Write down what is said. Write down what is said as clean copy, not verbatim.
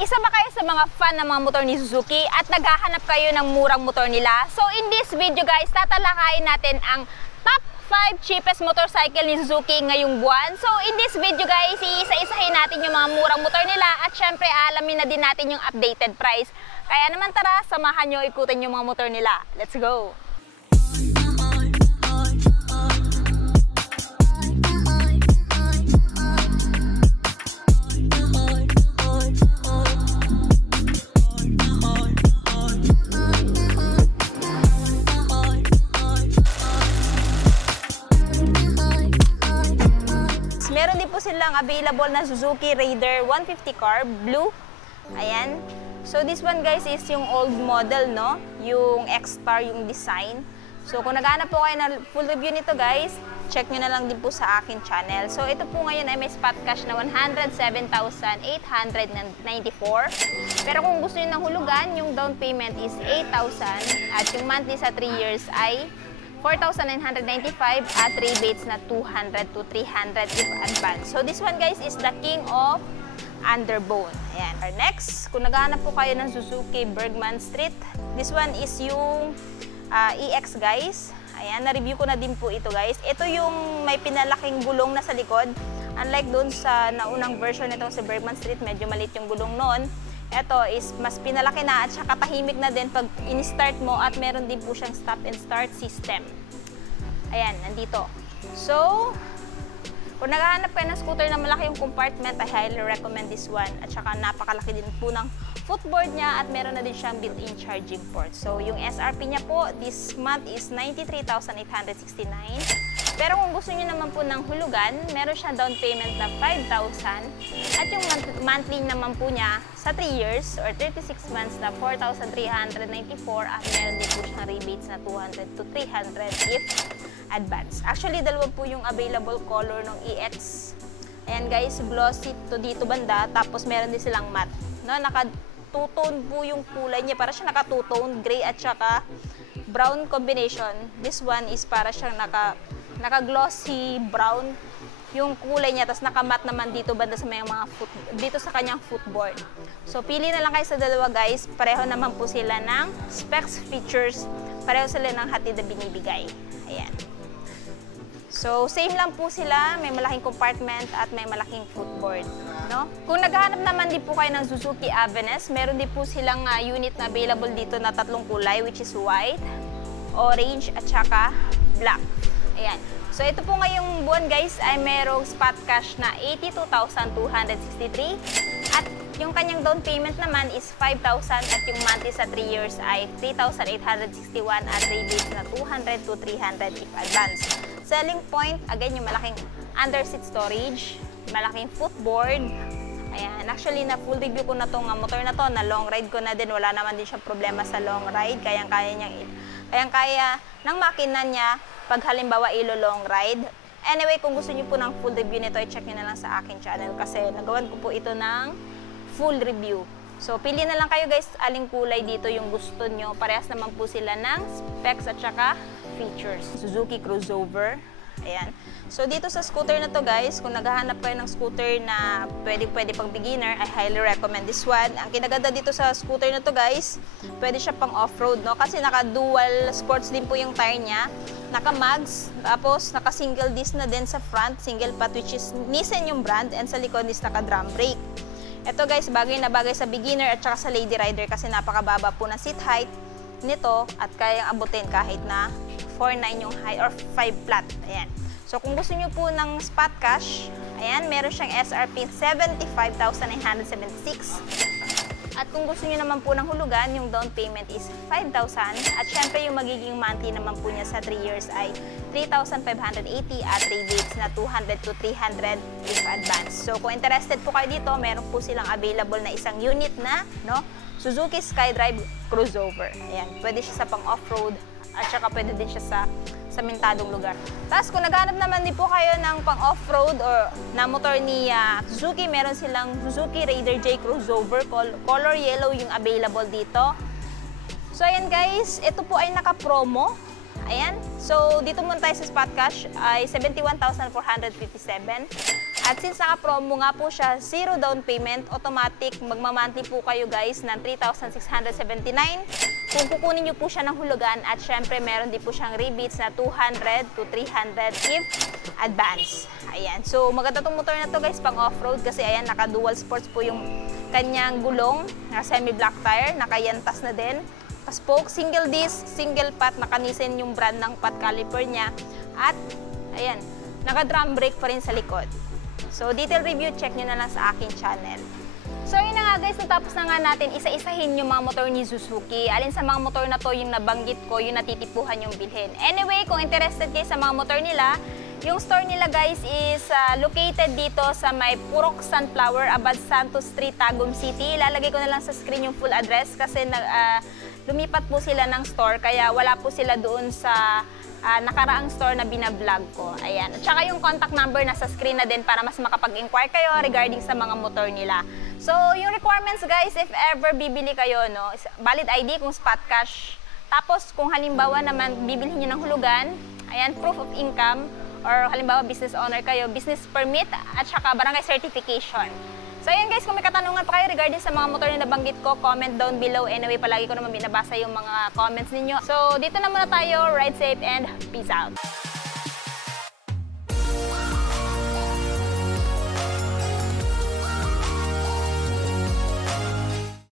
Isa ba kayo sa mga fan ng mga motor ni Suzuki at naghahanap kayo ng murang motor nila? So in this video guys, tatalakayin natin ang top 5 cheapest motorcycle ni Suzuki ngayong buwan. So in this video guys, iisa-isahin natin yung mga murang motor nila at syempre alamin na din natin yung updated price. Kaya naman tara, samahan nyo ikutin yung mga motor nila. Let's go! Meron din po silang available na Suzuki Raider 150 Carb Blue. Ayan. So this one guys is yung old model, no? Yung X-Star yung design. So kung naghahanap po kayo ng full review nito guys, check nyo na lang din po sa akin channel. So ito po ngayon ay may spot cash na 107,894. Pero kung gusto nyo ng hulugan, yung down payment is 8,000 at yung monthly sa 3 years ay 4,995 at rebates na 200 to 300 if advance. So this one guys is the king of underbone. Ayan. Our next, kung naghahanap po kayo ng Suzuki Bergman Street, this one is yung EX guys. Ayan, na-review ko na din po ito guys. Ito yung may pinalaking gulong na sa likod. Unlike doon sa naunang version nitong si Bergman Street, medyo maliit yung gulong noon. Ito is mas pinalaki na at saka tahimik na din pag in-start mo at meron din po siyang stop and start system. Ayan, nandito. So, kung naghahanap kayo ng scooter na malaki yung compartment, I highly recommend this one. At saka napakalaki din po ng footboard niya at meron na din siyang built-in charging port. So, yung SRP niya po this month is 93,869. Pero kung gusto niyo naman po ng hulugan, meron siyang down payment na 5,000 at yung monthly naman po niya sa 3 years or 36 months na 4,394 at meron din po siyang rebates na 200 to 300 if advance. Actually, dalawa po yung available color ng EX. Ayan guys, glossy to dito banda, tapos meron din silang matte. No, naka-two-tone po yung kulay niya, para siya naka-two-tone, gray at saka brown combination. This one is para siyang naka-glossy brown yung kulay niya, tapos naka-matte naman dito banda sa mga dito sa kanyang footboard. So pili na lang kayo sa dalawa guys, pareho naman po sila ng specs, features, pareho sila ng hatid na binibigay. Ayan. So same lang po sila, may malaking compartment at may malaking footboard, no? Kung naghahanap naman din po kayo ng Suzuki Avenes, meron din po silang unit na available dito na tatlong kulay, which is white, orange at saka black. Ayan. So ito po ngayong buwan guys ay merong spot cash na 82,263 at yung kanyang down payment naman is 5,000 at yung monthly sa 3 years ay 3,861 at rebates na 200 to 300 if advance. Selling point, again yung malaking under seat storage, malaking footboard. Ayan, actually na full review ko na tong motor na to, na long ride ko na din, wala naman din siyang problema sa long ride, kayang-kaya ng makina niya pag halimbawa ilo-long ride. Anyway, kung gusto niyo po ng full review nito, i-check niyo na lang sa akin channel kasi nagawan ko po ito ng full review. So, pili na lang kayo guys, aling kulay dito yung gusto nyo. Parehas naman po sila ng specs at saka features. Suzuki Crossover. Ayan. So, dito sa scooter na to guys, kung naghahanap kayo ng scooter na pwede pang beginner, I highly recommend this one. Ang kinaganda dito sa scooter na to guys, pwede siya pang off-road, no? Kasi naka-dual sports din po yung tire niya. Naka-mags, tapos naka-single disc na din sa front, single pot, which is Nissan yung brand, and sa likod is naka-drum brake. Ito guys, bagay na bagay sa beginner at saka sa lady rider kasi napakababa po ng seat height nito at kayang abutin kahit na 4.9 yung height or 5 flat. Ayan. So kung gusto nyo po ng spot cash, ayan, meron siyang SRP 75,976. At kung gusto nyo naman po ng hulugan, yung down payment is 5,000 at syempre yung magiging monthly naman po niya sa 3 years ay 3,580 at rebates na 200 to 300 if advance. So kung interested po kayo dito, meron po silang available na isang unit na, no, Suzuki SkyDrive Crossover. Ayan, pwede siya sa pang off-road at saka pwede din siya sa samintadong lugar. Tapos kung naghanap naman din po kayo ng pang off-road or na motor ni Suzuki, meron silang Suzuki Raider J Crossover, color yellow yung available dito. So ayan guys, ito po ay naka-promo. Ayan, so dito muna tayo sa spot cash ay 71,457. At since naka-promo nga po siya, 0 down payment, automatic magmamonthly po kayo guys ng 3,679 kung kukunin nyo po siya ng hulugan, at syempre meron din po siyang rebates na 200 to 300 if advance. Ayan. So maganda tong motor na to guys pang off-road kasi ayan, naka-dual sports po yung kanyang gulong, semi-black tire, nakayantas na din. Spoke, single disc, single pot, nakanisin yung brand ng pot caliper niya. At ayan, naka-drum brake pa rin sa likod. So detail review, check nyo na lang sa aking channel. So yun na nga guys, natapos na nga natin isa-isahin yung mga motor ni Suzuki. Alin sa mga motor na to yung nabanggit ko, yung natitipuhan yung bilhin. Anyway, kung interested kayo sa mga motor nila, yung store nila guys is located dito sa may Purok Sunflower, Abad Santos Street, Tagum City. Ilalagay ko na lang sa screen yung full address kasi lumipat po sila ng store kaya wala po sila doon sa nakaraang store na binablog ko. Ayan. At saka yung contact number nasa screen na din para mas makapag-inquire kayo regarding sa mga motor nila. So, yung requirements guys, if ever bibili kayo, no, valid ID kung spot cash. Tapos, kung halimbawa naman bibilhin nyo ng hulugan, ayan, proof of income, or halimbawa business owner kayo, business permit, at saka barangay certification. So ayan guys, kung may katanungan pa kayo regarding sa mga motor na nabanggit ko, comment down below. Anyway, palagi ko naman binabasa yung mga comments ninyo. So dito na muna tayo, ride safe and peace out!